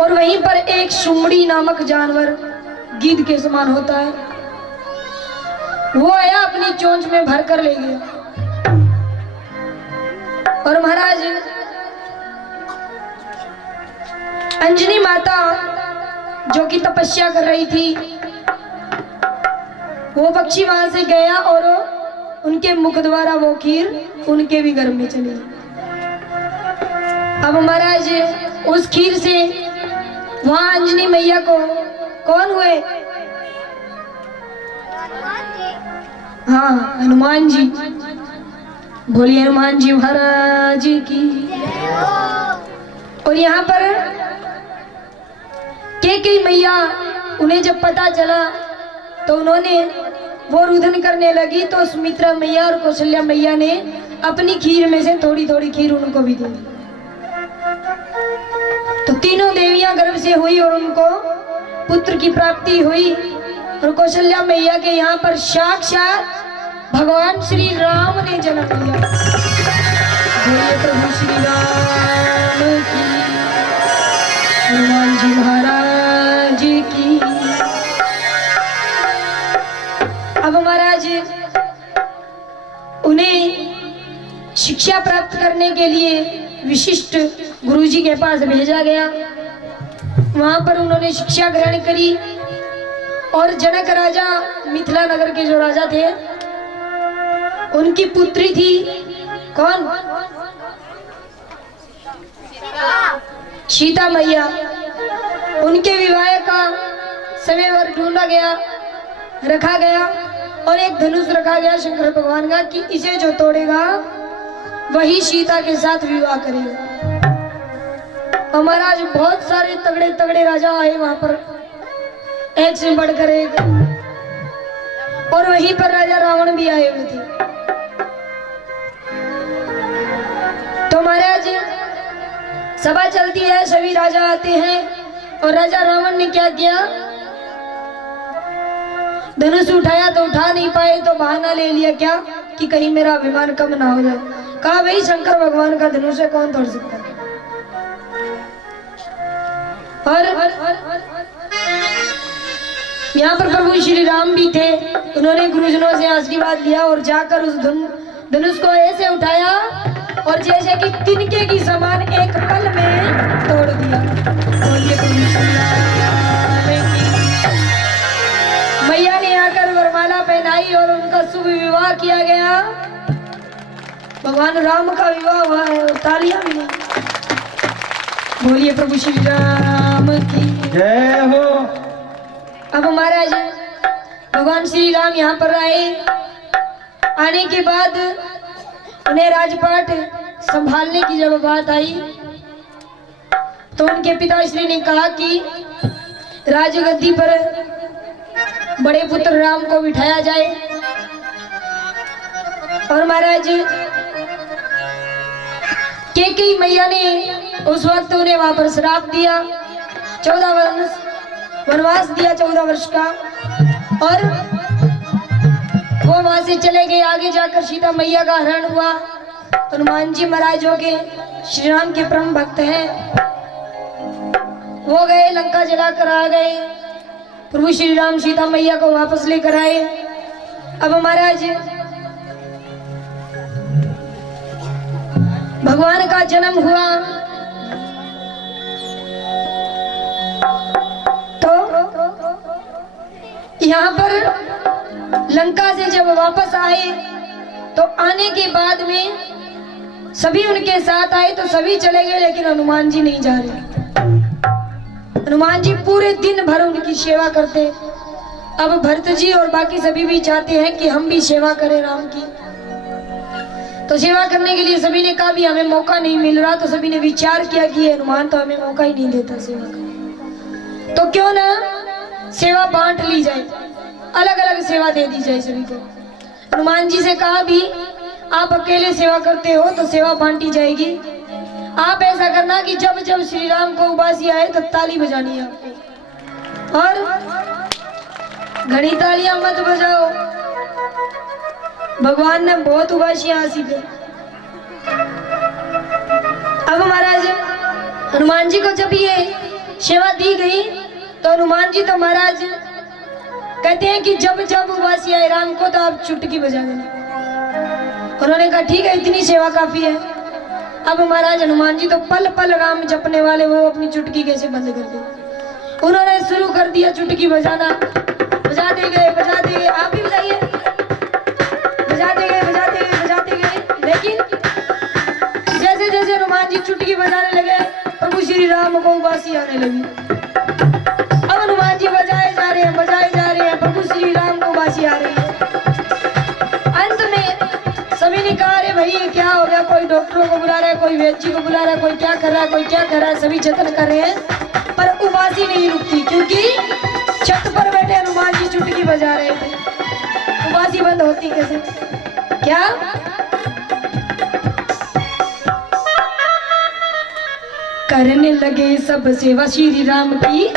और वहीं पर एक सुमड़ी नामक जानवर गिद्ध के समान होता है, वो आया अपनी चोंच में भर कर ले गया। और महाराज अंजनी माता जो कि तपस्या कर रही थी, वो पक्षी वहां से गया और उनके मुख द्वारा वो खीर उनके भी गर्भ में चली। अब महाराज उस खीर से वहां अंजनी मैया को कौन हुए? हाँ, हनुमान जी। बोलिए हनुमान जी महाराज की। और यहाँ पर कैकेयी मैया, उन्हें जब पता चला तो उन्होंने वो रुदन करने लगी, तो सुमित्रा मैया और कौशल्या मैया ने अपनी खीर में से थोड़ी थोड़ी खीर उनको भी दी। तो तीनों देवियां गर्भ से हुई और उनको पुत्र की प्राप्ति हुई। और कौशल्या मैया के यहाँ पर साक्षात भगवान श्री राम ने जन्म लिया। बोलिए प्रभु श्री राम की, हनुमान जी महाराज की। अब महाराज उन्हें शिक्षा प्राप्त करने के लिए विशिष्ट गुरुजी के पास भेजा गया। वहां पर उन्होंने शिक्षा ग्रहण करी और जनक राजा, मिथिला नगर के जो राजा थे, उनकी पुत्री थी कौन? सीता मैया। उनके विवाह का समय वर ढूंढा गया, रखा गया और एक धनुष रखा गया शंकर भगवान का कि इसे जो तोड़ेगा वही सीता के साथ विवाह करेगा। और महाराज बहुत सारे तगड़े तगड़े राजा आए वहां पर, एक से बढ़कर एक। और वहीं पर राजा रावण भी आए हुए थे। तो महाराज सभा चलती है, सभी राजा आते हैं और राजा रावण ने क्या किया? धनुष उठाया तो उठा नहीं पाए, तो बहाना ले लिया क्या कि कहीं मेरा अभिमान कम ना हो जाए। कहा भाई शंकर भगवान का धनुष है, कौन तोड़ सकता है। और यहाँ पर प्रभु श्री राम भी थे। उन्होंने गुरुजनों से आशीर्वाद लिया और जाकर उस धनुष को ऐसे उठाया और जैसे कि तिनके की समान एक पल में तोड़ दिया। बोलिए प्रभु श्री राम की। मैया ने आकर वरमाला पहनाई और उनका शुभ विवाह किया गया। भगवान राम का विवाह हुआ है और तालियां भी। बोलिए प्रभु श्री राम की जय हो। अब महाराज भगवान श्री राम यहाँ पर आए। आने के बाद उन्हें राजपाट संभालने की जब बात आई तो उनके पिताश्री ने कहा कि राजगद्दी पर बड़े पुत्र राम को बिठाया जाए। और महाराज कैकेयी मैया ने उस वक्त उन्हें वहां पर श्राप दिया, 14 वर्ष वनवास दिया, 14 वर्ष का। और वो वहां से चले गए। आगे जाकर सीता मैया का हरण हुआ। हनुमान जी महाराज जो के श्री राम के परम भक्त हैं, वो गए लंका जला कर आ गए। प्रभु श्री राम सीता मैया को वापस लेकर आए। अब महाराज भगवान का जन्म हुआ तो यहाँ पर लंका से जब वापस आए तो आने के बाद में सभी उनके साथ आए तो सभी चले गए, लेकिन हनुमान जी नहीं जा रहे। हनुमान जी पूरे दिन भर उनकी सेवा करते। अब भरत जी और बाकी सभी भी चाहते हैं कि हम भी सेवा करें राम की। तो सेवा करने के लिए सभी ने कहा भी हमें मौका नहीं मिल रहा। तो सभी ने विचार किया कि हनुमान तो हमें मौका ही नहीं देता सेवा का, तो क्यों ना सेवा बांट ली जाए, अलग अलग सेवा दे दी जाए सभी को। हनुमान जी से कहा भी आप अकेले सेवा करते हो तो सेवा बांटी जाएगी। आप ऐसा करना कि जब जब श्री राम को उबासी आए तब ताली बजानी है आपको, और घड़ी तालियां मत बजाओ। भगवान ने बहुत उबासियां हंसी पे। अब महाराज हनुमान जी को जब ये सेवा दी गई तो हनुमान जी तो महाराज कहते हैं कि जब जब उबासी आए राम को तो आप चुटकी बजा देना। उन्होंने कहा ठीक है, इतनी सेवा काफी है। अब महाराज हनुमान जी तो पल पल राम जपने वाले, वो अपनी चुटकी कैसे बंद कर दी। उन्होंने शुरू कर दिया चुटकी बजाना, बजाते गए, आप भी बजाइए, बजाते गए। लेकिन जैसे जैसे हनुमान जी चुटकी बजाने लगे प्रभु श्री राम को उबासी आने लगी। अब हनुमान जी बजाए जा रहे हैं, प्रभु श्री राम को उबासी आ रही है। अंत में सभी ने कहा अरे भाई ये क्या हो गया, कोई डॉक्टरों को बुला रहा है, कोई वैद्य जी को बुला रहा है, कोई क्या कर रहा है, सभी जतन कर रहे हैं पर उबासी नहीं रुकती, क्योंकि छत पर बैठे हनुमान जी चुटकी बजा रहे थे। उबासी बंद होती कैसे? क्या करने लगे सब सेवा श्री राम की,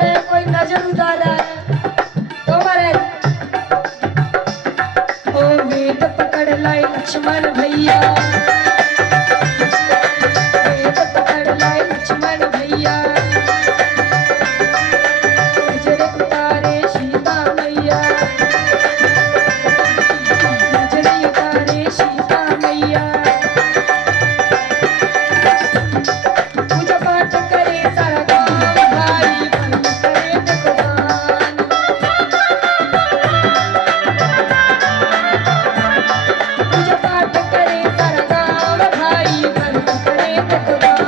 रहे हैं, कोई नजर उतार रहा है तो महाराज ओ वेद पकड़ लाए लक्ष्मण भैया, वेद पकड़ लाए लक्ष्मण भैया, नजर उतारे सीता मैया, नजर उतारे सीता मैया। पूजा पाठ करे सारा गाँव भाई, बन करे भगवान। पूजा पाठ करे सारा गाँव भाई, बन करे भगवान।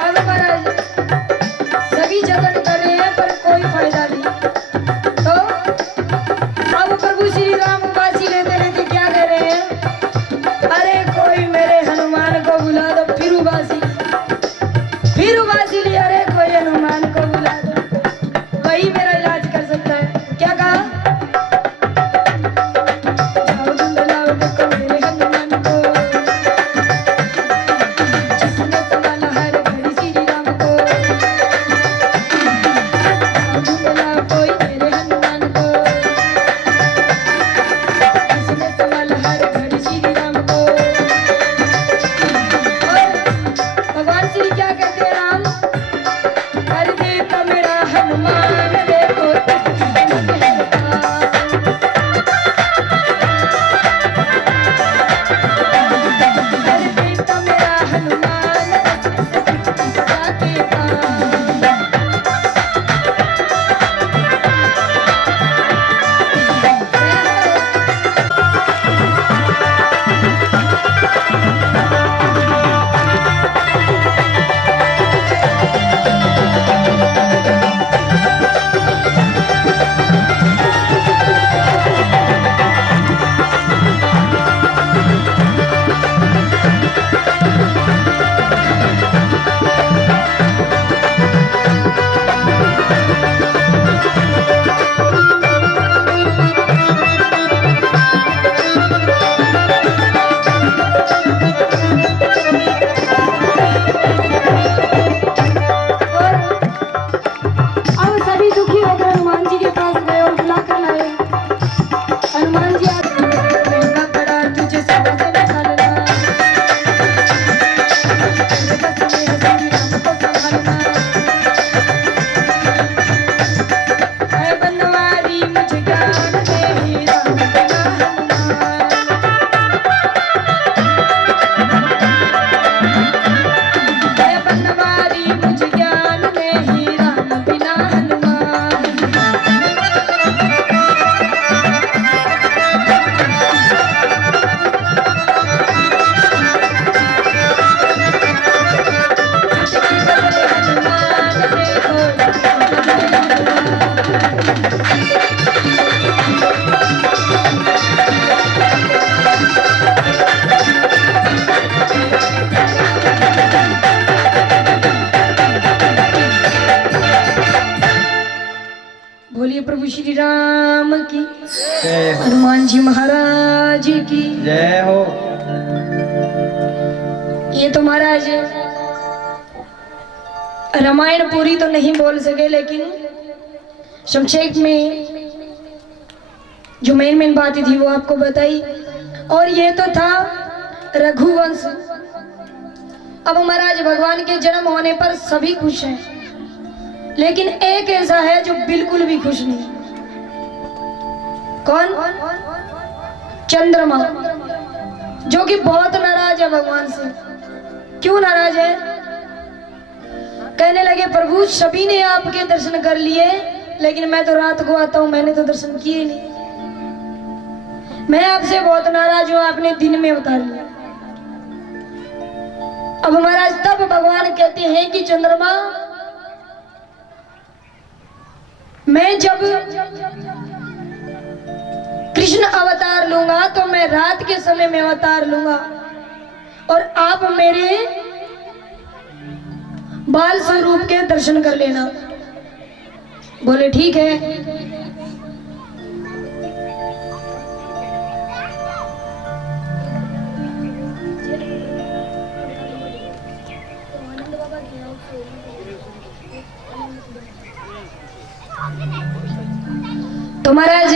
अब महाराज सभी जतन कर रहे हैं पर कोई फायदा नहीं, तो अब प्रभु श्री राम उबासी लेते लेते क्या कह रहे हैं, अरे कोई मेरे हनुमान को बुला दो। फिर उबासी लिया, अरे कोई हनुमान को बुला दो, वही मेरा इलाज कर सकता है। क्या कहा, जाओ धुंधलाओ देखो मेरे हनुमान को, जिसने संभाला हर घड़ी श्री राम को। जाओ धुंधलाओ कोई मेरे हनुमान को, जिसने संभाला हर घड़ी श्री राम को। और भगवान श्री क्या कहते हैं, राम कर दे तो मेरा हनुमान देखो कर दे तो मेरा हनुमान के पास। और अब सभी दुखी होकर हनुमान जी के पास गए और बुला कर लाए। हनुमान जी आते महंगा पड़ा तुझे सभा से निकालना, बस मेरे श्री राम को संभालना। है बनवारी मुझे ज्ञान दे ही राम बिना हनुमान। है बनवारी मुझे ज्ञान दे ही राम बिना हनुमान। बोलिए प्रभु श्री राम की, जय हो, हनुमान जी महाराज की। जय हो। ये तो महाराज रामायण पूरी तो नहीं बोल सके, लेकिन संक्षेप में जो मेन बातें थी वो आपको बताई। और ये तो था रघुवंश। अब महाराज भगवान के जन्म होने पर सभी खुश हैं, लेकिन एक ऐसा है जो बिल्कुल भी खुश नहीं। कौन? चंद्रमा, जो कि बहुत नाराज है भगवान से। क्यों नाराज है? कहने लगे प्रभु सभी ने आपके दर्शन कर लिए, लेकिन मैं तो रात को आता हूं, मैंने तो दर्शन किए नहीं। मैं आपसे बहुत नाराज हूं, आपने दिन में उतार लिया। अब महाराज तब भगवान कहते हैं कि चंद्रमा, मैं जब कृष्ण अवतार लूंगा तो मैं रात के समय में अवतार लूंगा और आप मेरे बाल स्वरूप के दर्शन कर लेना। बोले ठीक है। तो महाराज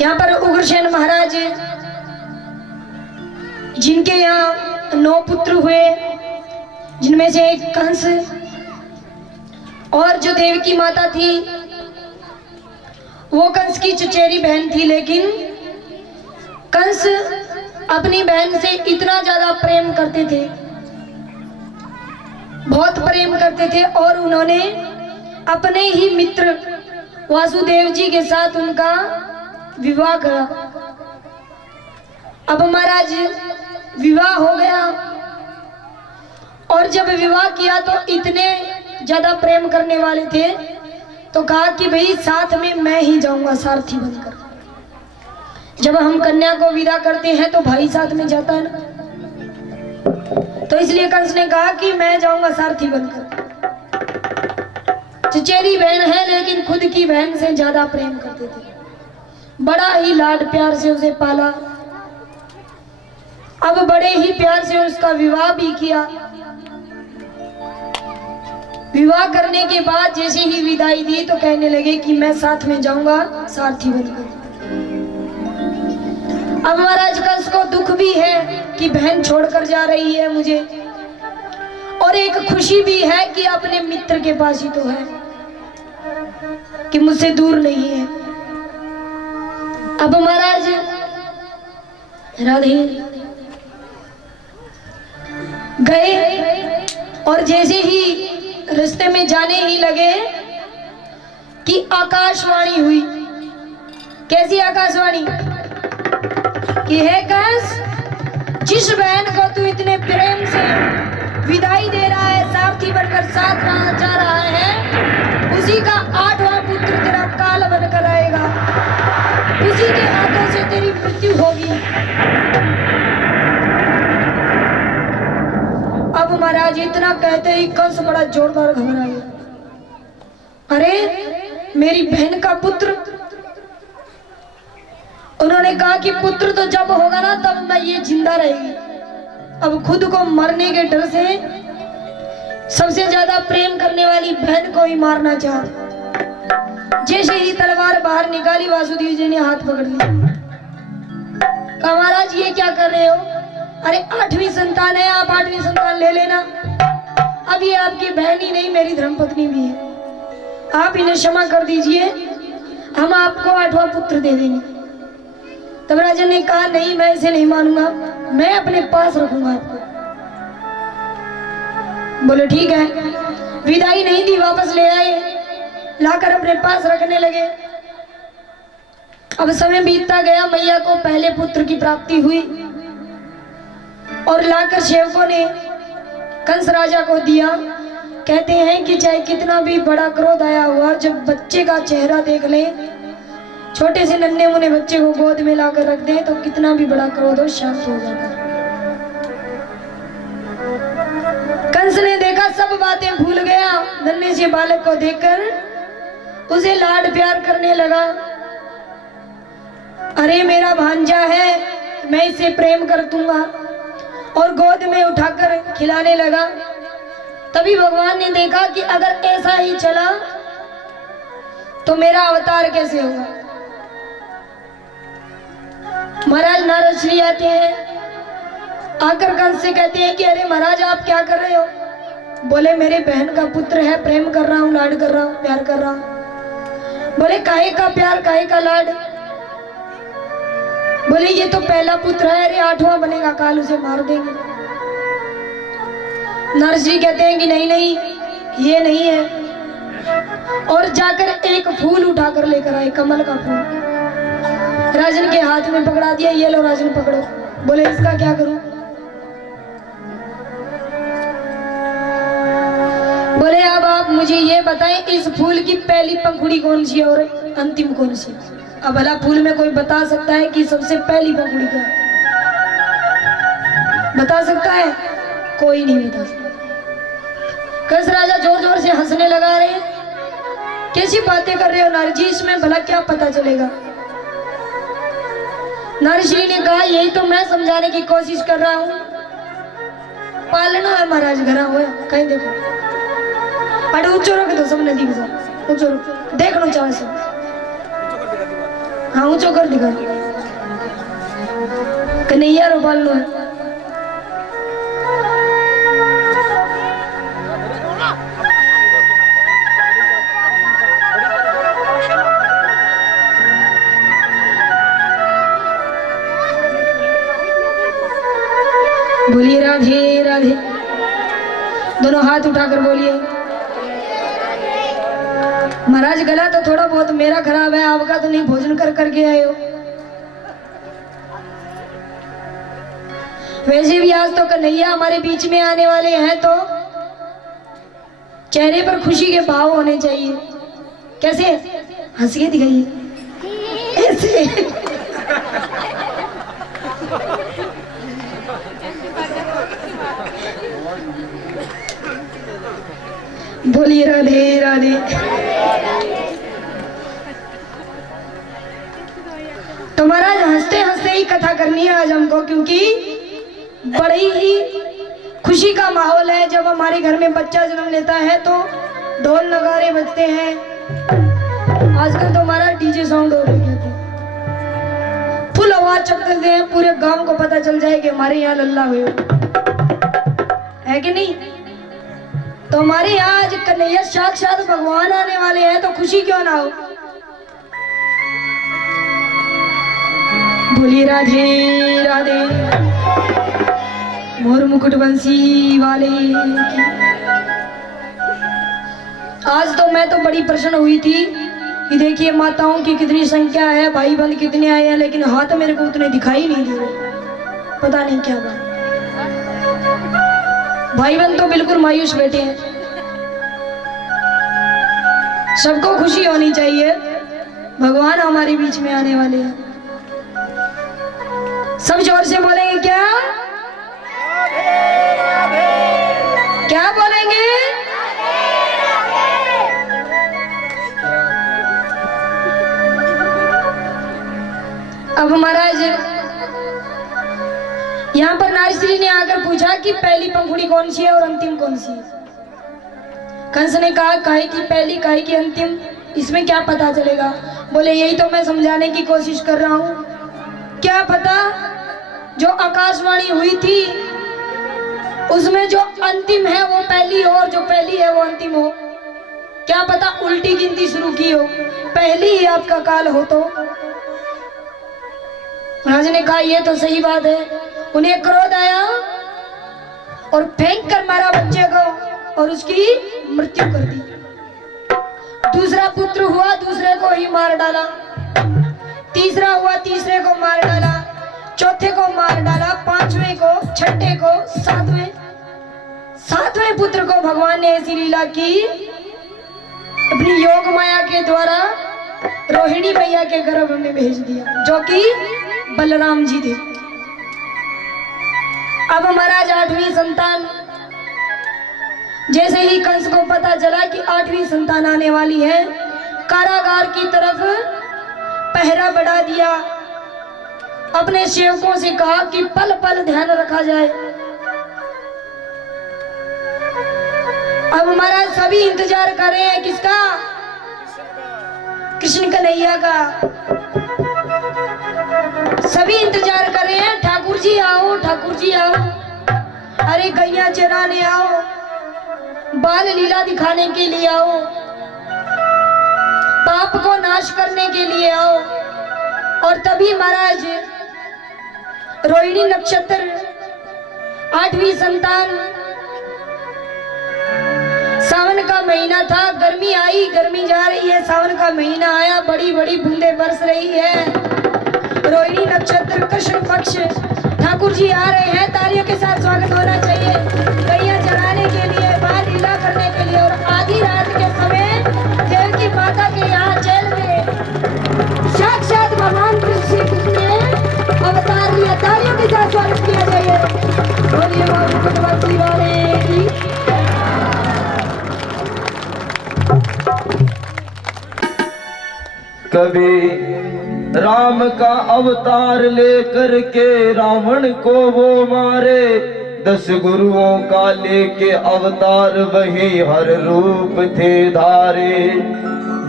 यहाँ पर उग्रसेन महाराज, जिनके यहाँ 9 पुत्र हुए, जिनमें से एक कंस और जो देवकी माता थी वो कंस की चचेरी बहन थी। लेकिन कंस अपनी बहन से इतना ज्यादा प्रेम करते थे, बहुत प्रेम करते थे, और उन्होंने अपने ही मित्र वासुदेव जी के साथ उनका विवाह करा। अब महाराज विवाह हो गया, और जब विवाह किया तो इतने ज्यादा प्रेम करने वाले थे तो कहा कि भाई साथ में मैं ही जाऊंगा सारथी बनकर। जब हम कन्या को विदा करते हैं तो भाई साथ में जाता है ना, तो इसलिए कंस ने कहा कि मैं जाऊंगा सारथी बनकर। चचेरी बहन है लेकिन खुद की बहन से ज्यादा प्रेम करते थे, बड़ा ही लाड प्यार से उसे पाला। अब बड़े ही प्यार से उसका विवाह भी किया। विवाह करने के बाद जैसे ही विदाई दी तो कहने लगे कि मैं साथ में जाऊंगा सारथी बनकर। अब महाराज कंस को दुख भी है कि बहन छोड़कर जा रही है मुझे, और एक खुशी भी है कि अपने मित्र के पास ही तो है, कि मुझसे दूर नहीं है। अब महाराज राधे गए, और जैसे ही रास्ते में जाने ही लगे कि आकाशवाणी हुई। कैसी आकाशवाणी? कि हे कंस, जिस बहन को तू इतने प्रेम से विदाई दे रहा है, सारथी बनकर साथ जा रहा है, उसी का 8वां पुत्र तेरा काल बनकर आएगा, उसी के हाथों से तेरी मृत्यु होगी। अब महाराज इतना कहते ही कंस बड़ा जोरदार घबरा गया। अरे मेरी बहन का पुत्र। उन्होंने कहा कि पुत्र तो जब होगा ना तब मैं ये जिंदा रहेगी। अब खुद को मरने के डर से सबसे ज्यादा प्रेम करने वाली बहन को ही मारना चाहा। जैसे ही तलवार बाहर निकाली वासुदेव जी ने हाथ पकड़ लिया। कहा महाराज ये क्या कर रहे हो? अरे 8वीं संतान है, आप 8वीं संतान ले लेना। अब ये आपकी बहन ही नहीं मेरी धर्मपत्नी भी है, आप इन्हें क्षमा कर दीजिए, हम आपको 8वां पुत्र दे देंगे। तब राजन ने कहा नहीं, मैं इसे नहीं मानूंगा, मैं अपने पास रखूंगा आपको। बोले ठीक है। विदाई नहीं दी, वापस ले आए, लाकर अपने पास रखने लगे। अब समय बीतता गया, मैया को पहले पुत्र की प्राप्ति हुई और लाकर सेवकों ने कंस राजा को दिया। कहते हैं कि चाहे कितना भी बड़ा क्रोध आया हुआ, जब बच्चे का चेहरा देख ले, छोटे से नन्हे मुन्ने बच्चे को गोद में लाकर रख दे तो कितना भी बड़ा क्रोध हो शांत हो जाता है। कंस ने देखा सब बातें भूल गया, नन्हे से बालक को देखकर उसे लाड प्यार करने लगा। अरे मेरा भांजा है, मैं इसे प्रेम कर दूंगा, और गोद में उठाकर खिलाने लगा। तभी भगवान ने देखा कि अगर ऐसा ही चला तो मेरा अवतार कैसे होगा। महाराज नारद श्री आते हैं, आकर कंस से कहते हैं कि अरे महाराज आप क्या कर रहे हो? बोले मेरे बहन का पुत्र है, प्रेम कर रहा हूँ, लाड कर रहा हूँ, प्यार कर रहा हूँ। बोले काहे का प्यार, काहे का लाड? बोले ये तो पहला पुत्र है, अरे 8वां बनेगा, काल उसे मार देंगे। नारद जी कहते हैं कि नहीं नहीं ये नहीं है, और जाकर एक फूल उठाकर लेकर आए, कमल का फूल। राजन के हाथ में पकड़ा दिया, ये लो राजन पकड़ो। बोले इसका क्या करूं? बोले अब आप मुझे ये बताएं इस फूल की पहली पंखुड़ी कौन सी है और अंतिम कौन सी? अब भला फूल में कोई बता सकता है कि सबसे पहली पंखुड़ी क्या है? बता सकता है? कोई नहीं बता सकता। कंस राजा जोर जोर से हंसने लगा रहे हैं। कैसी बातें कर रहे हो नारजी, इसमें भला क्या पता चलेगा? नारश्री ने कहा यही तो मैं समझाने की कोशिश कर रहा हूँ। पालना है महाराज, घरा हुआ कहीं देखो। अरे ऊंचो रख दो सब नदी के साथ, ऊंचो रख, देख लो चाहे सब। हाँ ऊंचो कर दिखा, कन्हैया रो पाल लो है। बोलिए राधे राधे, दोनों हाथ उठाकर बोलिए। महाराज गला तो थोड़ा बहुत मेरा खराब है, आपका तो नहीं, भोजन कर करके आए हो। वैसे भी आज तो कन्हैया हमारे बीच में आने वाले हैं, तो चेहरे पर खुशी के भाव होने चाहिए। कैसे? हंस के दिखाइए ऐसे। बोलिए राधे राधे। तो महाराज हंसते हंसते ही कथा करनी है आज हमको, क्योंकि बड़ी ही खुशी का माहौल है। जब हमारे घर में बच्चा जन्म लेता है तो ढोल नगारे बजते हैं। आजकल तो हमारा डीजे साउंड हो रही है, फुल आवाज चकते हैं, पूरे गांव को पता चल जाए कि हमारे यहाँ लल्ला हुए है कि नहीं। तो हमारे यहाँ आज कन्हैया साक्षात भगवान आने वाले हैं, तो खुशी क्यों ना हो। बोलिए राधे राधे, मोर मुकुट बंसी वाले की। आज तो मैं तो बड़ी प्रसन्न हुई थी कि देखिए माताओं की कितनी संख्या है, भाई बंद कितने आए हैं, लेकिन हाथ मेरे को उतने दिखाई नहीं दे रहे। पता नहीं क्या बात। भाई बहन तो बिल्कुल मायूस बैठे हैं। सबको खुशी होनी चाहिए, भगवान हमारे बीच में आने वाले हैं। सब जोर से बोलेंगे क्या? क्या बोलेंगे? अब महाराज यहाँ पर नारश्री ने आकर पूछा कि पहली पंखुड़ी कौन सी है और अंतिम कौन सी है। कंस ने कहा काहे की पहली काहे की अंतिम, इसमें क्या पता चलेगा। बोले यही तो मैं समझाने की कोशिश कर रहा हूँ। क्या पता जो आकाशवाणी हुई थी उसमें जो अंतिम है वो पहली हो और जो पहली है वो अंतिम हो। क्या पता उल्टी गिनती शुरू की हो, पहली ही आपका काल हो। तो राजा ने कहा ये तो सही बात है। उन्हें क्रोध आया और फेंक कर मारा बच्चे को और उसकी मृत्यु कर दी। दूसरा पुत्र हुआ, दूसरे को ही मार डाला। तीसरा हुआ, तीसरे को मार डाला। चौथे को मार डाला, पांचवें को, छठे को, सातवें पुत्र को भगवान ने ऐसी लीला की, अपनी योग माया के द्वारा रोहिणी मैया के गर्भ में भेज दिया, जो कि बलराम जी थे। अब महाराज आठवीं संतान, जैसे ही कंस को पता चला कि आठवीं संतान आने वाली है, कारागार की तरफ पहरा बढ़ा दिया। अपने सेवकों से कहा कि पल पल ध्यान रखा जाए। अब महाराज सभी इंतजार कर रहे हैं किसका? कृष्ण कन्हैया का। सभी इंतजार कर रहे हैं, ठाकुर जी आओ, ठाकुर जी आओ। अरे गैया चराने आओ, बाल लीला दिखाने के लिए आओ, पाप को नाश करने के लिए आओ। और तभी महाराज रोहिणी नक्षत्र, आठवीं संतान, सावन का महीना था, गर्मी आई, गर्मी जा रही है, सावन का महीना आया, बड़ी बड़ी बूंदें बरस रही है। रोहिणी नक्षत्र कृष्ण पक्ष ठाकुर जी आ रहे हैं। तालियों के साथ स्वागत होना चाहिए। गैया चराने के लिए, बाल लीला करने के लिए, और आधी रात के समय देवकी माता के यहाँ जेल में साक्षात भगवान श्री कृष्ण ने अवतार लिया। तालियों के साथ स्वागत किया जाइए। बोलिए भगवती वाले की। कभी राम का अवतार लेकर के रावण को वो मारे, 10 गुरुओं का लेके अवतार वही हर रूप थे धारे।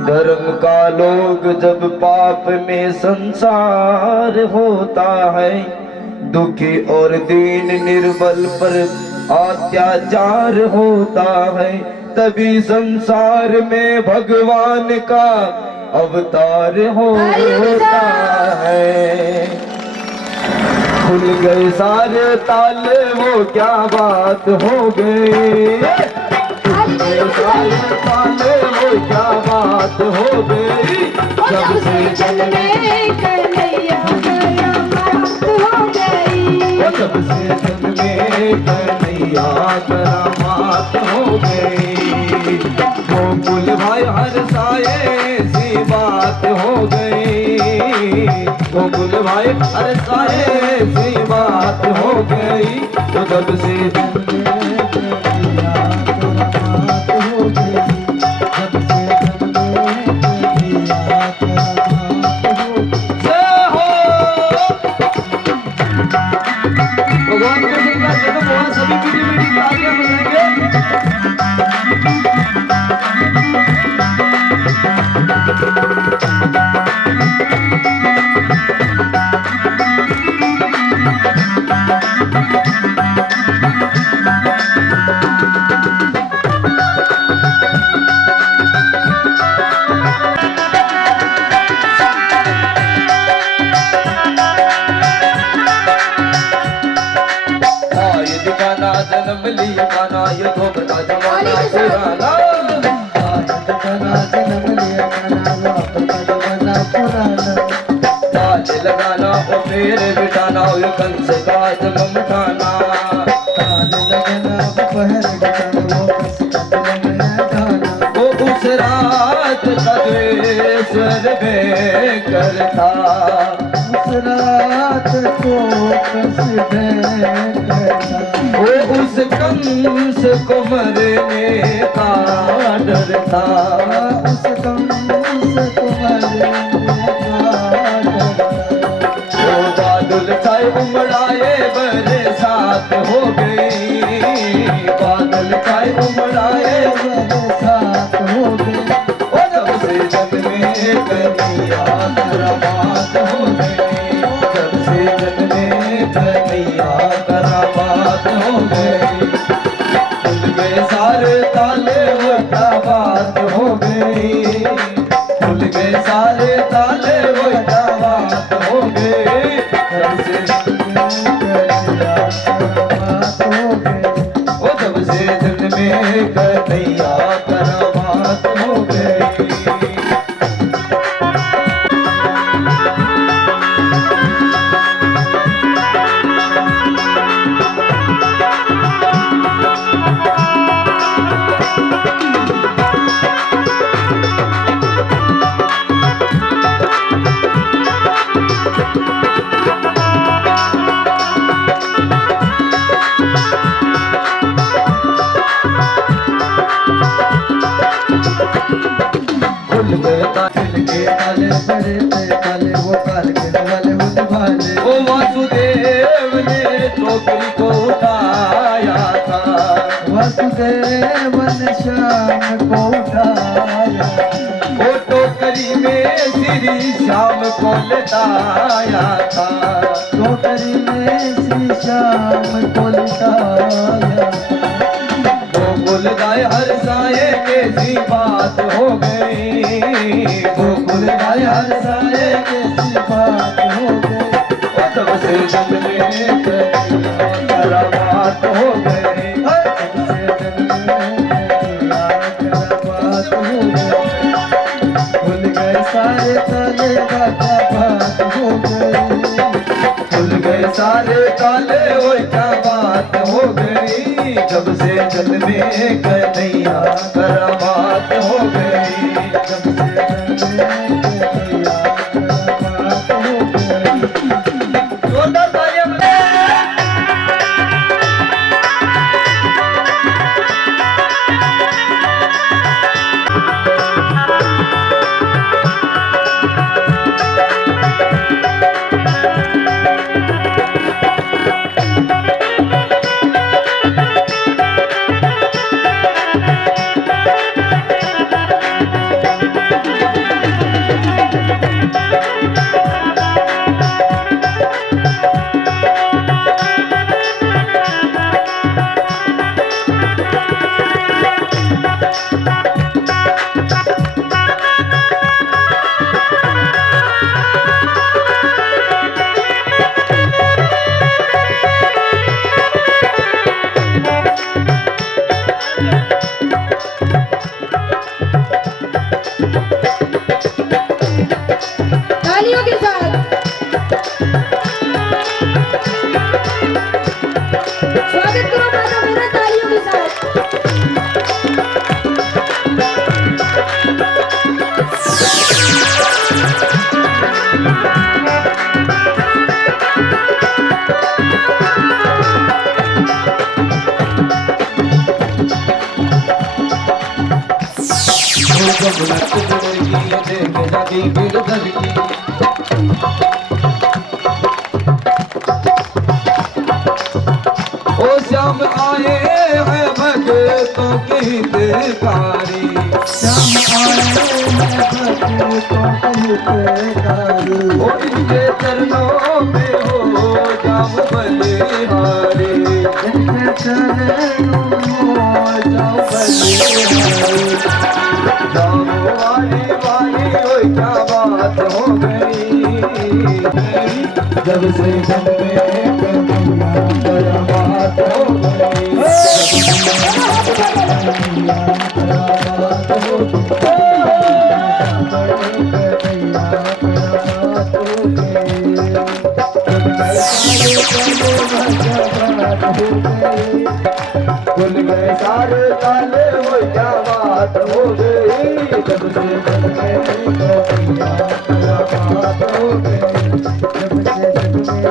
धर्म का लोग जब पाप में संसार होता है, दुखी और दीन निर्बल पर अत्याचार होता है, तभी संसार में भगवान का अवतार होता है। खुल गए सारे ताले, वो क्या बात हो गई। खुल गए सारे ताले, वो क्या बात हो गई। जब से जन्मे कन्हैया करामात हो गई। जब से जन्मे कन्हैया करामात हो गई। गोकुल भाई हर साए बात हो गई। गोकुल भाई हर साए सी बात हो गई। तो जब से भगवान कृष्ण का जन्म हुआ, सभी मीठी मीठी तालियां बजाएंगे। जन्म लिया गाना ये तो बता जमाना पुराना। जन्म लिया गाना जमाना पुराना। ताज लगाना और फेरे बिठाना, ये कंस काज ममठाना। ताज लगाना पहर बिठाना, वो कंस काज ममठाना। वो उस रात का द्वेषर बेकर था, उस रात को कंस बेकर था। वो उस कंस को मरने का डर था, उस कंस को मरने का डर था। वो बादल छाए उमड़ाए बरसात हो गई। बादल छाए उमड़ाए बरसात हो गई। और जब से जन्मे कन्हैया करामात हो गई। जब से जन्मे कन्हैया करामात हो गई। खुल गए सारे ताले, वो क्या बात हो गई। खुल गए सारे ताले, वो क्या बात हो गई। जब से जब से जन्मे कन्हैया करामात हो गई। वो वासुदेव ने टोकरी को उठाया था। वासुदेव ने श्याम को उठाया। वो टोकरी में श्री श्याम को लटाया था। टोकरी में श्री श्याम को लटाया। गोकुल गाय हर साए कैसी बात हो गई। गोकुल गाय हर साए कैसी बात हो गई। तब से जन्मे कन्हैया करामात हो गई। तब से जन्मे कन्हैया करामात हो गई। खुल गए सारे ताले, क्या बात हो गई। स्वागत करो माता मेरा तालियों के साथ। ओ श्याम आए हैं भक्तों की हितकारी, श्याम आए हैं भक्तों की हितकारी। ओ इनके चरणों में हो जाओ बलिहारी, इनके चरणों में हो जाओ बलिहारी। जाओ वाली वाली ओ क्या बात हो गई, जब से जब में तेरा बात हो गई, भूल गए सारे ताले वो क्या बात हो गई, जब से जब में तेरा बात हो गई, जब से जब में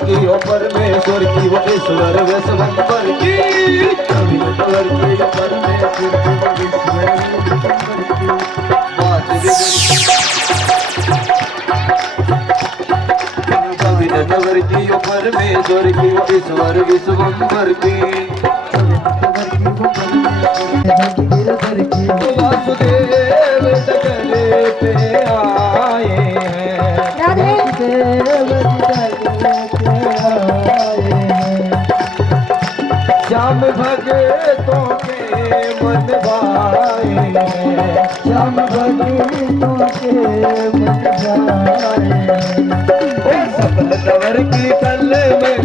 की ओ परमेश्वर की वो ईश्वर वैश्वर की, परमेश्वर की ओ परमेश्वर की वो ईश्वर बात कविनगर की ओ परमेश्वर की वो ईश्वर विश्वंभर की, वासुदेव जगले पे आए हैं, श्याम भगतों के मन भाए हैं, श्याम भगतों के मन भाए हैं। सफल कवर की कल में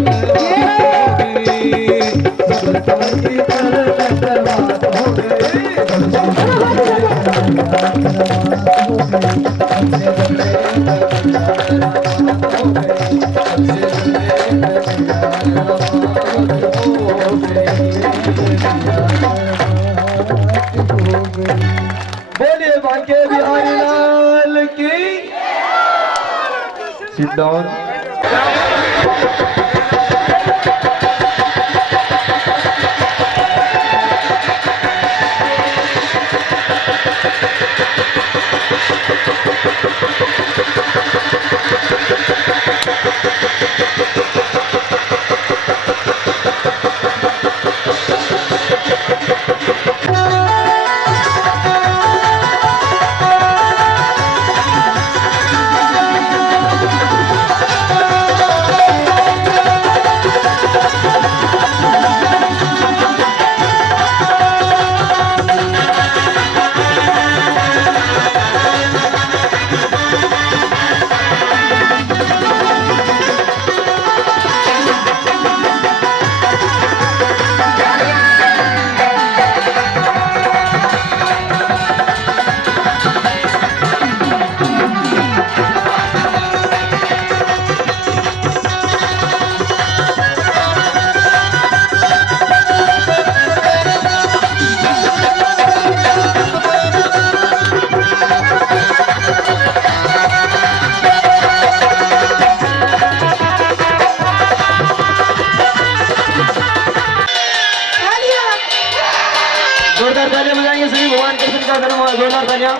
सफल कवर की कल में करवात हो गई, बोलिए बांके बिहारी लाल की। Sit down. जोरदार तालियां बजाएंगे सभी भगवान कृष्ण का जन्म हुआ, जोरदार तालियां।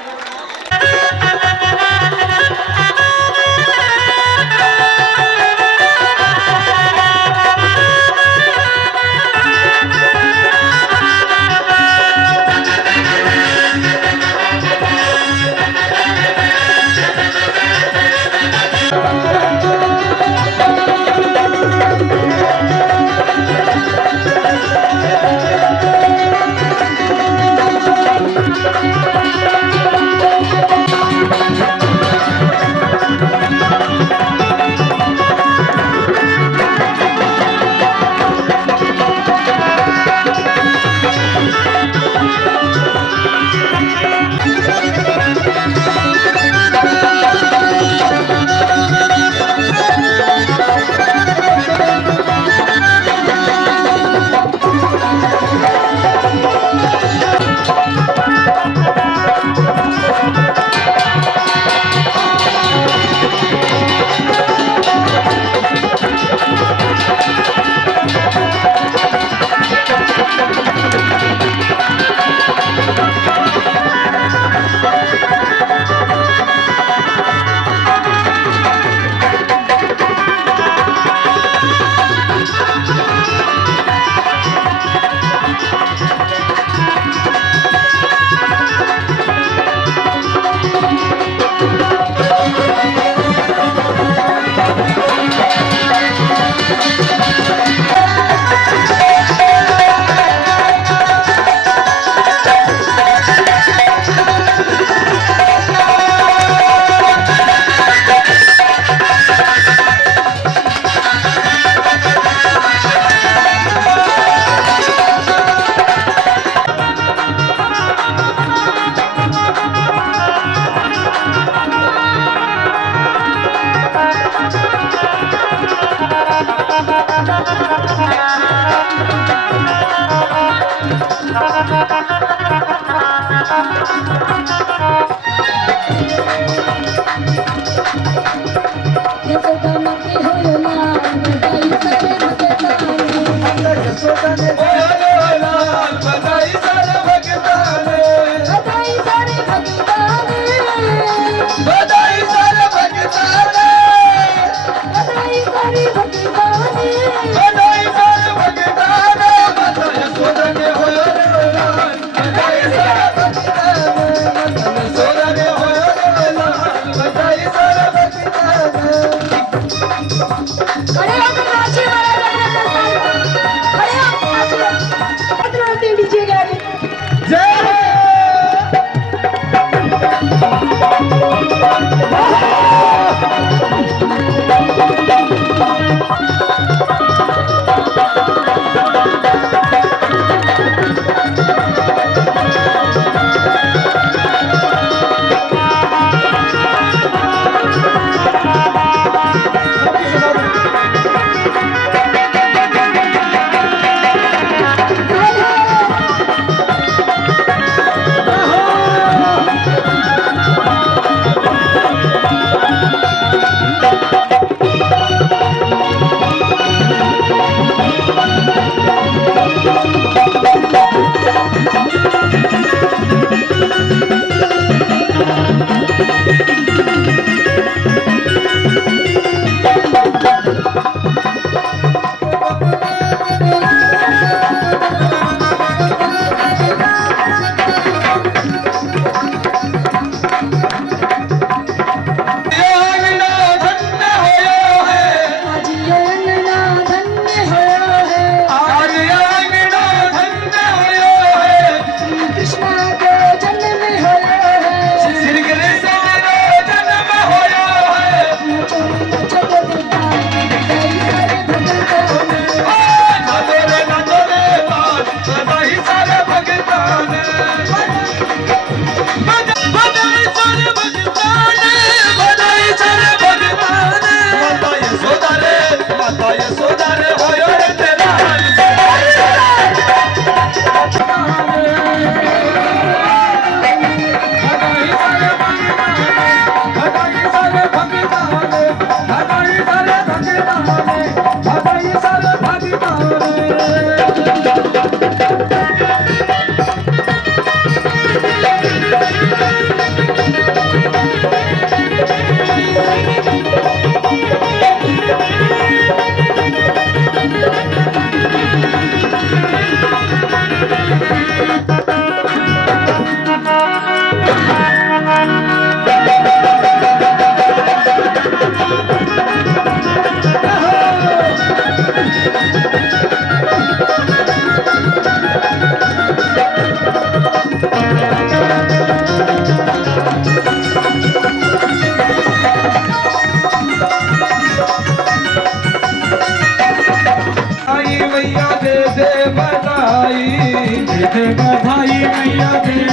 जय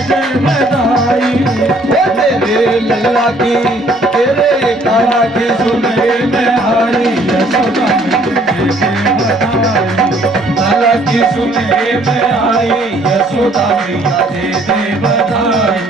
जय बधाई। तेरे लल्ला की तेरे कान्हा की सुन के मैं आई, यशोदा मैया जय बधाई। लाला की सुन के मैं आई, यशोदा मैया दे दे बधाई।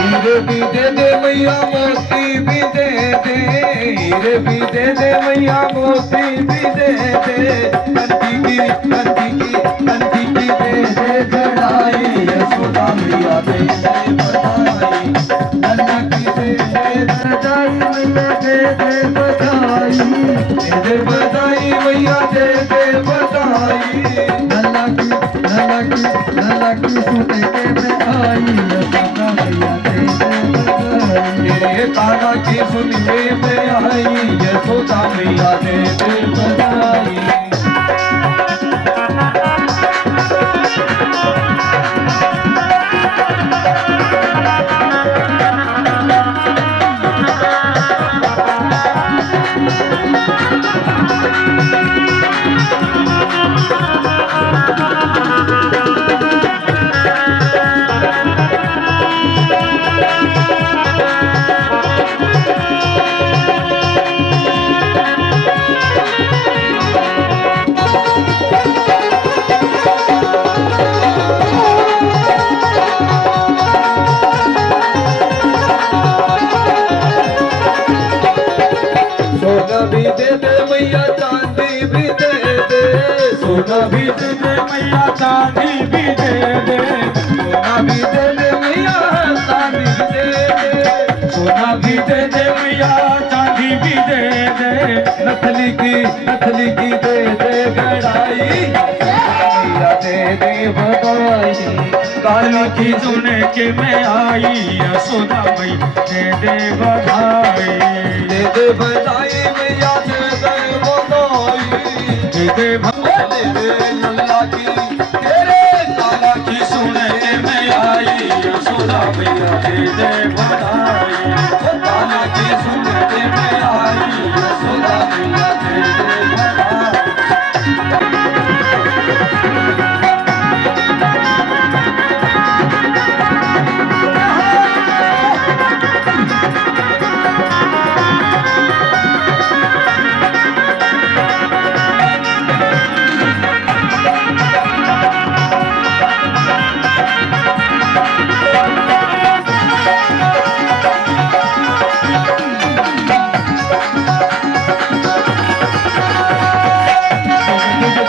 हीरे भी दे दे मैया मोती भी दे दे, हीरे भी दे दे मैया मोती भी दे दे, कंठी की दे दे जड़ाई, यशोदा मैया दे दे बधाई। नन्ना की दे दे सजाई मैया दे दे बधाई, दे दे बधाई मैया दे दे बधाई। नन्ना की सुन के मैं आई, यशोदा मैया दे दे बधाई। तेरे कान्हा की सुन के मैं आई, यशोदा मैया दे दे बधाई। सोना भी दे दे मैया चांदी भी दे दे, सोना भी दे दे मैया चांदी भी दे दे, सोना भी दे दे मैया चांदी भी दे दे, सोना भी दे दे मैया चांदी भी दे दे। नथली की दे दे गड़ाई, मैया दे दे बधाई। कान्हा की सुन के मैं आई, यशोदा मैया दे दे बधाई। दे दे बधाई मैया दे दे बधाई। दे दे दे दे लल्ला की तेरे कान्हा की सुन के मैं आई, यशोदा मैया दे दे बधाई। कान्हा की सुन के मैं आई, यशोदा मैया दे दे बधाई।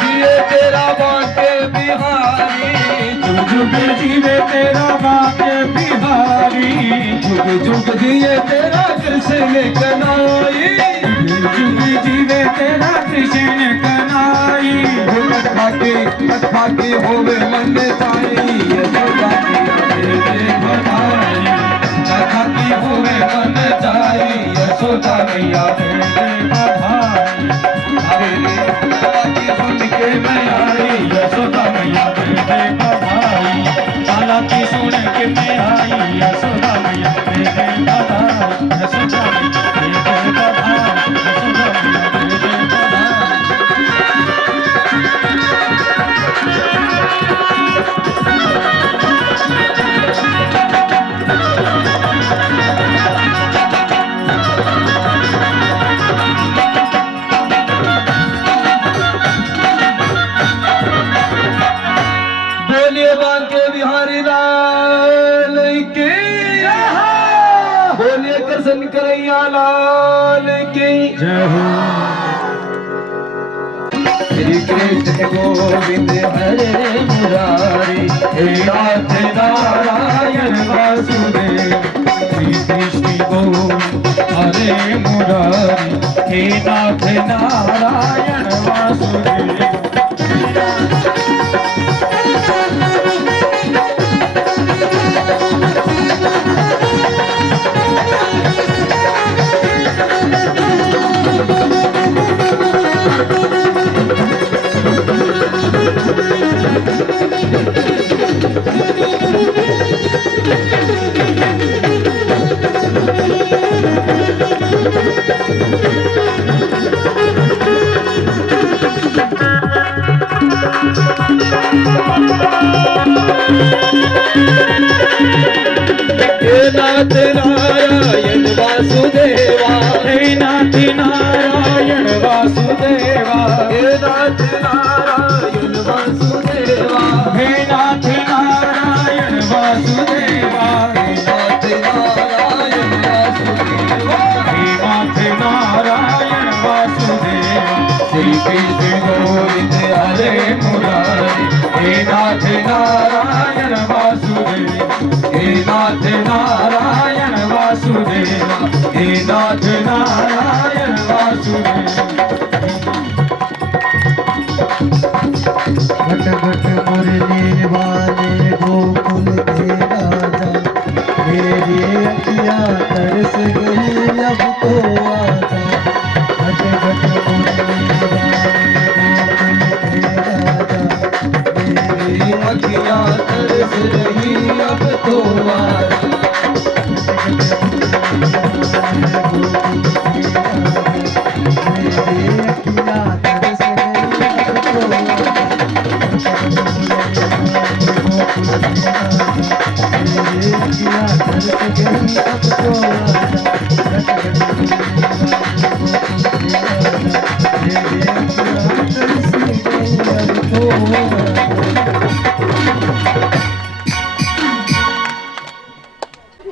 जिए तेरा बांके बिहारी, जुग जीवे तेरा बाके बिहारी। जुग जुग जिए तेरा कृष्ण कनाई, जुग जीवे तेरा कृष्ण कनाई। कथा की होवे मन चाई, यशोदा मैया दे दे बधाई। कथा की होवे मन जाई, यशोदा मैया दे दे बधाई। तेरे लल्ला की सुन के मैं आई, यशोदा मैया दे दे बधाई। कान्हा की सुन के मैं आई, यशोदा मैया दे दे बधाई। यशोदा मैया दे दे बधाई, यशोदा मैया दे दे बधाई। बोलिए बांके बिहारी लाल की, बोलिए कृष्ण कन्हैया लाल की। जय हो। श्री कृष्ण गोविंद हरे मुरारी, हे नाथ नारायण वासुदेव। श्री कृष्ण गोविंद हरे मुरारी। हे नाथ नारायण वासुदेव नाथ नारायण वासुदेवा हे नाथ नारायण वासुदेवा हे नाथ नारायण वासुदेवा हे नाथ नारायण वासुदेवा हे नाथ नारायण वासुदेवा हे नाथ नारायण वासुदेवा श्री कृष्ण गोविंद हरे मुरारी हे नाथ नारायण वासुदेवा हे नाथ नारायण वासुदेवा हे नाथ नारायण वासुदेवा घट घट मुरली वाले गोकुल के राजा मेरी अखियाँ तरस गई अब तो आजा घट घट मुरली वाले गोकुल के राजा मेरी अखियाँ तरस रही अब तो आजा मेरी अखियाँ तरस गई अब तो आजा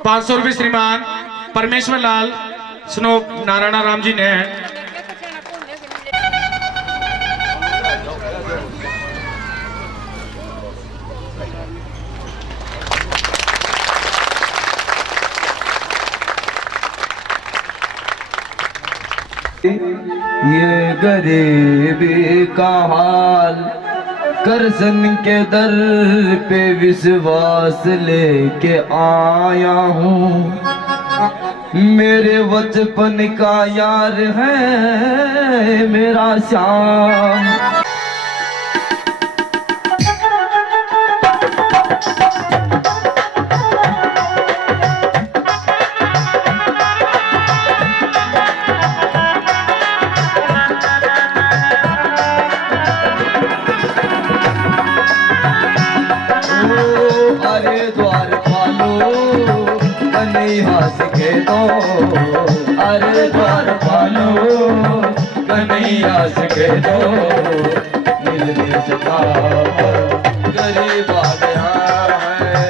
₹500 श्रीमान परमेश्वर लाल सुनो नारायण राम जी ने ये गरीबी का हाल करसन के दर पे विश्वास लेके आया हूँ मेरे बचपन का यार है मेरा श्याम के दो अरे द्वार पालो कन्हैया के दो मिलने से गरीब आ गया है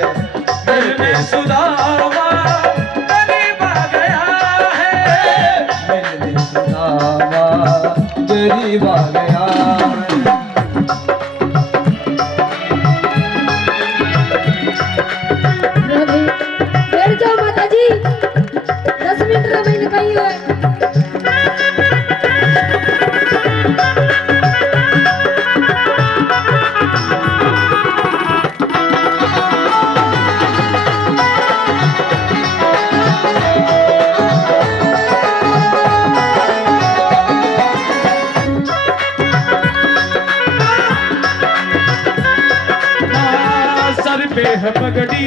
मिलने सुदामा गरीब आ गया है मिलने सुदामा गरीब आ गया बैठ जाओ माता जी 10 मिनट रह कहीं है सर पे है पगड़ी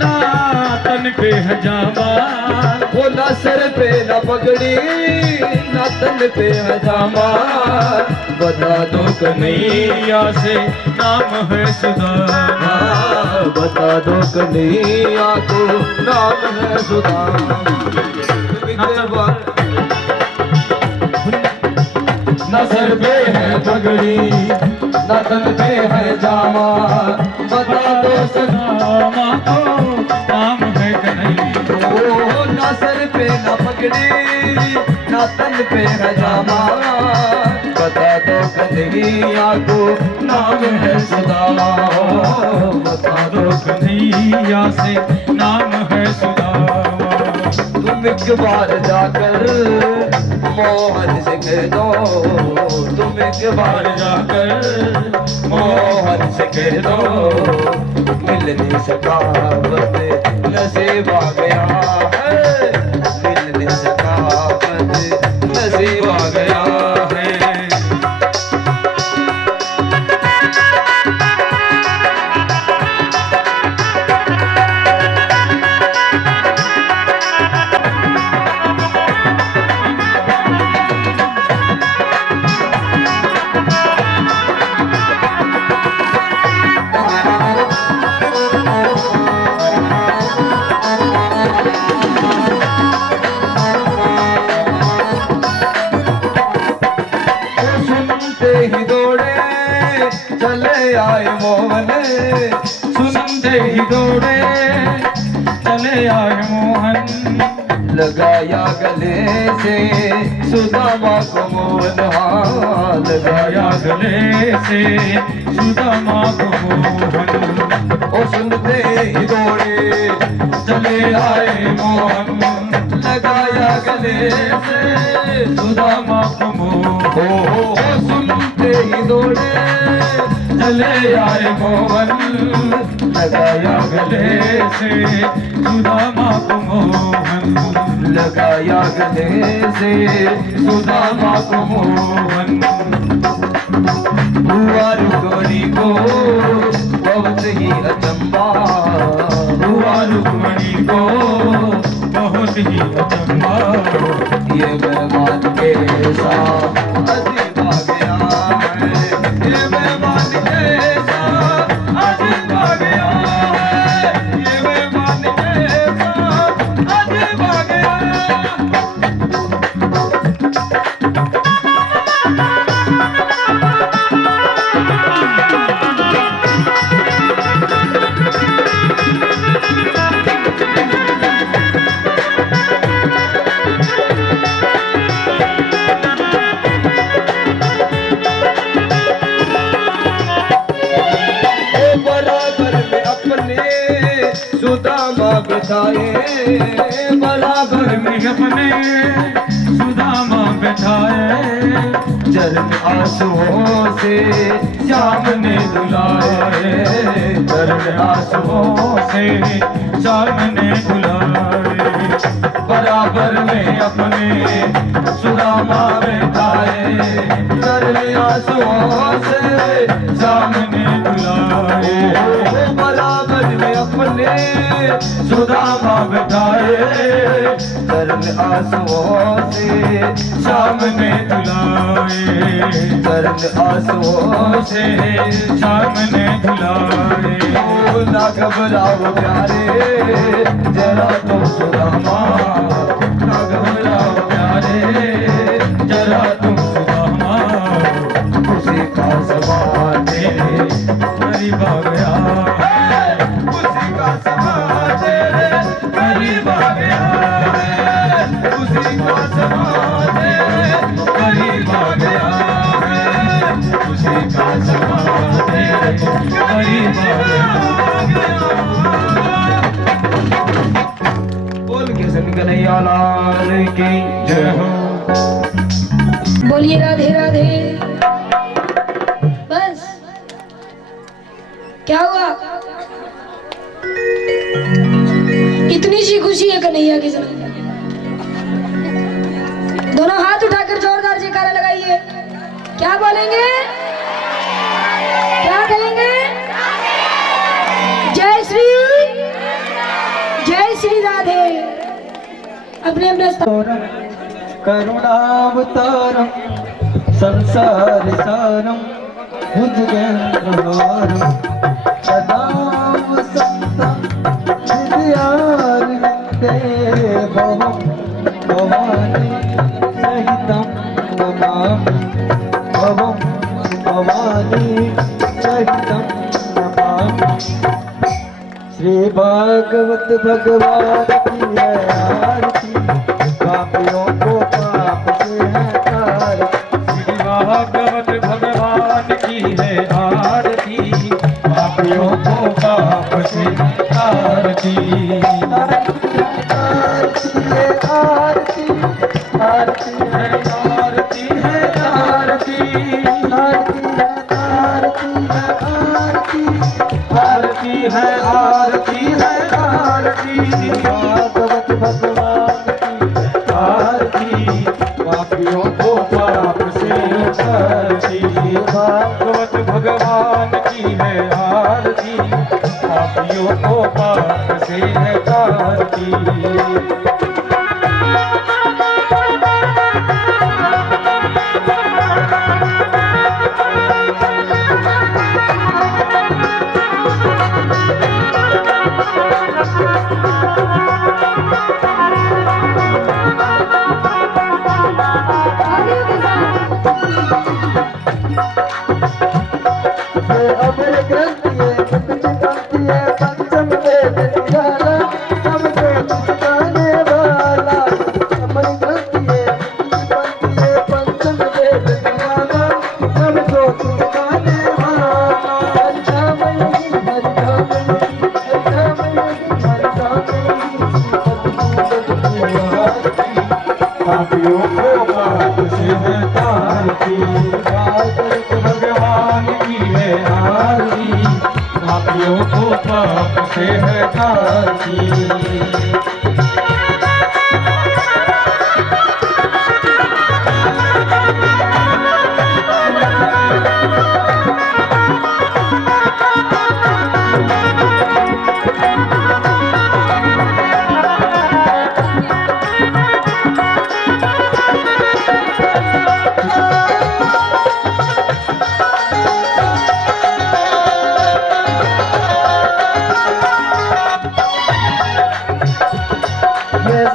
ना तन पे है जामा वो ना सर पे ना पगड़ी ना तन पे है जामा बता दो कन्हैया से नाम है सुदामा बता दो कन्हैया को नाम है सुदामा न सर पे है पगड़ी ना तन पे है जामा बता दो सुदामा को नाम है कन्हैया ओ ना सर पे ना पगड़ी ना तन पे है जामा बता दो कन्हैया को नाम है सुदामा बता दो कन्हैया से नाम है सुदामा तुम एक बार जाकर मोहन से कह दो, तुम एक बार जाकर मोहन से कह दो, मिल नहीं सका बस नसीब आ गया है, मिल नहीं सका बस नसीब आ गया है। ही दौड़े चले आए मोहन, सुनते ही दौड़े चले आए मोहन, लगाया गले से सुदामा को मोहन, हाँ लगाया गले से सुदामा को मोहन। ओ सुनते ही दौड़े चले आए मोहन, लगाया गले से सुदामा को मोहन। सुनते ही दौड़े चले आए मोहन, लगाया गले से सुदामा को मोहन, लगाया गले से सुदामा को मोहन। हुआ रुक्मणी को बहुत ही अचंबा, हुआ रुक्मणी को बहुत ही अचंबा, ये मेहमान के साथ अजीब आ गया है, ये मेहमान के साथ अजीब आ गया है, ये मेहमान के साथ अजीब आ गया है। सुदामा बिठाए बराबर में अपने सुदामा बैठाए, चरण आंसुओं से श्याम ने दुलाए, चरण आंसुओं से श्याम ने दुलाए, बराबर में अपने सुदामा बैठाए, चरण आंसुओं से श्याम ने दुलाए, बराबर में अपने सुदामा बैठाए, चरण आंसुओं से श्याम ने दुलाए, चरण आंसुओं से श्याम ने दुलाए। ना घबराओ प्यारे जरा तुम सुदामा, ना घबराओ प्यारे जरा तुम सुदामा, खुशी का सवाल तेरे करीब आ गया, खुशी का सवाल तेरे करीब आ गया, खुशी का सवाल तेरे करीब आ गया, खुशी का सवाल तेरे करीब आ गया। बोल के संग कन्हैया लाल की जय हो। बोलिए राधे राधे। बस क्या हुआ? इतनी सी खुशी है कन्हैया की जन्म। दोनों हाथ उठाकर जोरदार जयकारा लगाइए। क्या बोलेंगे? क्या कहेंगे? जय श्री राधे। अपने अपने करुणावतारम संसार सारम भुजगेन्द्रहारम सदा वसंतं हृदयारविन्दे भवं भवानी सहितं नमामि, भवं भवानी सहितं नमामि। श्री भागवत भगवान की है आरती, पापियों को पाप से है तार। श्री भागवत भगवान की है आरती, पापियों को पाप से तारती। आरती है आरती है आरती है आरती आरती है आरती आरती है आरती है आरती भागवत भगवान की आरती पापियों को पाप से उतारती भागवत भगवान की है आरती पापियों को पाप से है तारती अमर ग्रंथ ये पंचम वेद निराला सबको चुकाने वाला अमर ग्रंथ ये पंचम वेद निराला सबको चुकाने वाला पापियों को पाप से है तारती भागवत भगवान की है आरती पापियों को पाप से है तारती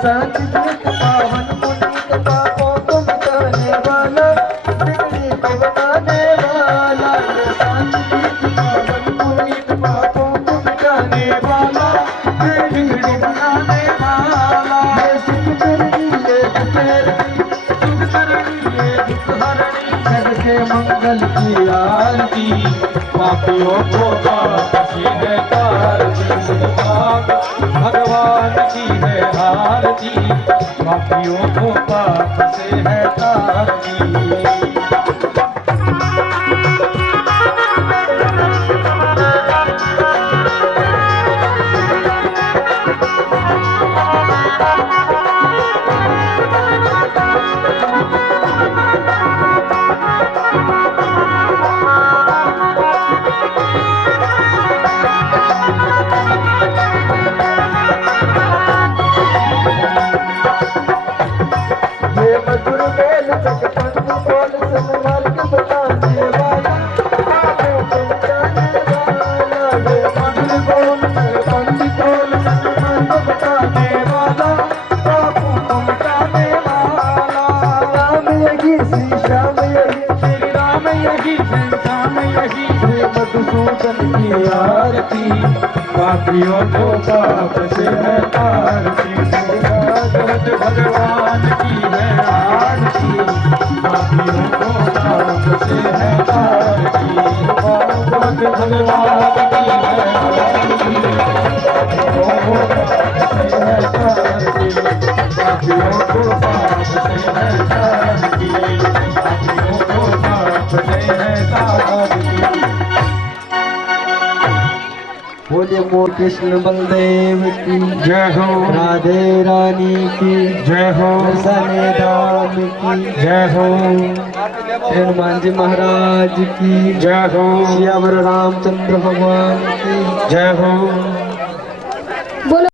सांख्यिक पावन पुनीत पापों को मिटाने वाला बिगड़ी को बनाने वाला सांख्यिक पावन पुनीत पापों को मिटाने वाला बिगड़ी बनाने वाला सुख करनी ये दुख हरणी सबके मंगल की आरती पापियों को पाप से है तारती भगवान की है आरती पापियों को पाप से है तारती मधुर बोल जगपंथ बोल सन्मार्ग बताने वाला पापों को मिटाने वाला ये मधुर बोल जगपंथ बोल सन्मार्ग बताने वाला पापों को मिटाने वाला राम यही श्री श्याम यही श्री राम यही श्री श्याम यही श्री मधुसूदन की आरती पापियों को पाप से है तारती भागवत भगवान की है आरती पापियों को पाप से है तारती भागवत भगवान की है आरती पापियों को पाप से है तारती पापियों को पाप से है तारती बोलिए मोर कृष्ण बलदेव की जय हो राधे रानी की जय हो सने धाम की जय हो हनुमान जी महाराज की जय हो श्यावर रामचंद्र भगवान की जय हो। बोलो।